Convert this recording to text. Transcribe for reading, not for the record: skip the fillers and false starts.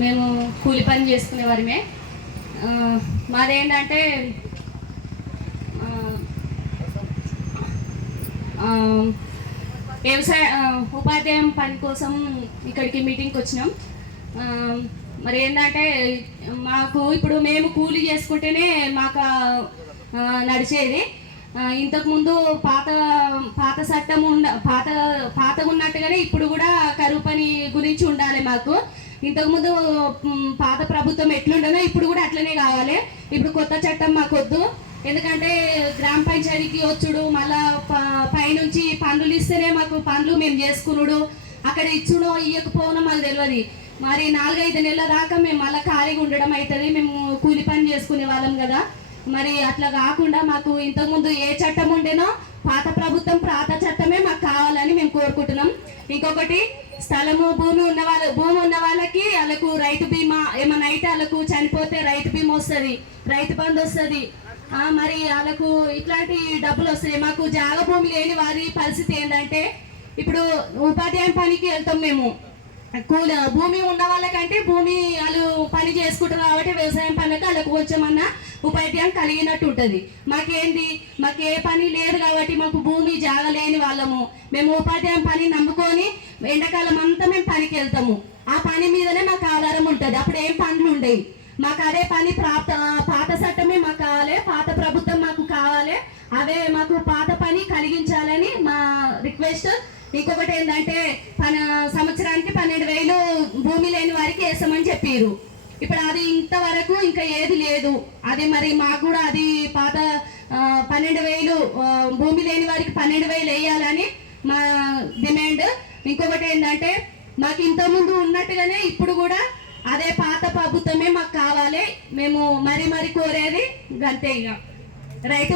మేము కూలి పని చేసుకునేవారిమే. మాదేంటంటే వ్యవసాయ ఉపాధ్యాయం పని కోసం ఇక్కడికి మీటింగ్కి వచ్చినాం. మరి ఏంటంటే మాకు ఇప్పుడు మేము కూలి చేసుకుంటేనే మాకు నడిచేది. ఇంతకుముందు పాత చట్టం పాతగా ఉన్నట్టుగానే ఇప్పుడు కూడా కరువు పని గురించి ఉండాలి మాకు. ఇంతకుముందు పాత ప్రభుత్వం ఎట్లుండనో ఇప్పుడు కూడా అట్లనే కావాలి. ఇప్పుడు కొత్త చట్టం మాకు వద్దు. ఎందుకంటే గ్రామ పంచాయతీకి వచ్చుడు, మళ్ళా పైనుంచి పనులు ఇస్తేనే మాకు పనులు మేము చేసుకున్నాడు, అక్కడ ఇచ్చుడో ఇవ్వకపోవడం మాకు తెలియదు. మరి 4-5 నెలల దాకా మేము మళ్ళీ ఖాళీగా ఉండడం అవుతుంది. మేము కూలి పని చేసుకునే వాళ్ళం కదా. మరి అట్లా కాకుండా మాకు ఇంతకుముందు ఏ చట్టం ఉండేనో పాత ప్రభుత్వం పాత చట్టమే మాకు కావాలని మేము కోరుకుంటున్నాం. ఇంకొకటి, భూమి ఉన్న వాళ్ళకి వాళ్ళకు రైతు బీమా ఏమన్నా అయితే వాళ్ళకు చనిపోతే రైతు బీమా వస్తుంది, రైతు బంధు వస్తుంది. మరి వాళ్ళకు ఇట్లాంటి డబ్బులు వస్తాయి. మాకు జాగ భూమి లేని వారి పరిస్థితి ఏంటంటే, ఇప్పుడు ఉపాధ్యాయం పనికి వెళ్తాం మేము. భూమి ఉన్న వాళ్ళకంటే భూమి వాళ్ళు పని చేసుకుంటారు కాబట్టి వ్యవసాయం పనులకు వాళ్ళకు కొంచెమన్నా ఉపాధ్యాయం కలిగినట్టు ఉంటుంది. మాకు ఏ పని లేదు కాబట్టి మాకు భూమి జాగలేని వాళ్ళము. మేము ఉపాధ్యాయం పని నమ్ముకొని ఎండాకాలం అంతా మేము పనికి వెళ్తాము. ఆ పని మీదనే మాకు ఆధారం ఉంటుంది. అప్పుడు ఏం పనులు ఉండేవి. మాకు అదే పని పాత చట్టమే మాకు కావాలి, పాత ప్రభుత్వం మాకు కావాలి. అవే మాకు పాత పని కలిగించాలని మా రిక్వెస్ట్. ఇంకొకటి ఏంటంటే, సంవత్సరానికి 12,000 భూమి లేని వారికి వేస్తామని చెప్పారు. ఇప్పుడు అది ఇంతవరకు ఇంకా ఏది లేదు. అది మరి మాకు కూడా అది పాత 12,000 భూమి లేని వారికి 12,000 వేయాలని మా డిమాండ్. ఇంకొకటి ఏంటంటే, మాకు ఇంతకుముందు ఉన్నట్టుగానే ఇప్పుడు కూడా అదే పాత ప్రభుత్వమే మాకు కావాలి. మేము మరి కోరేది గంతే. ఇక రైతు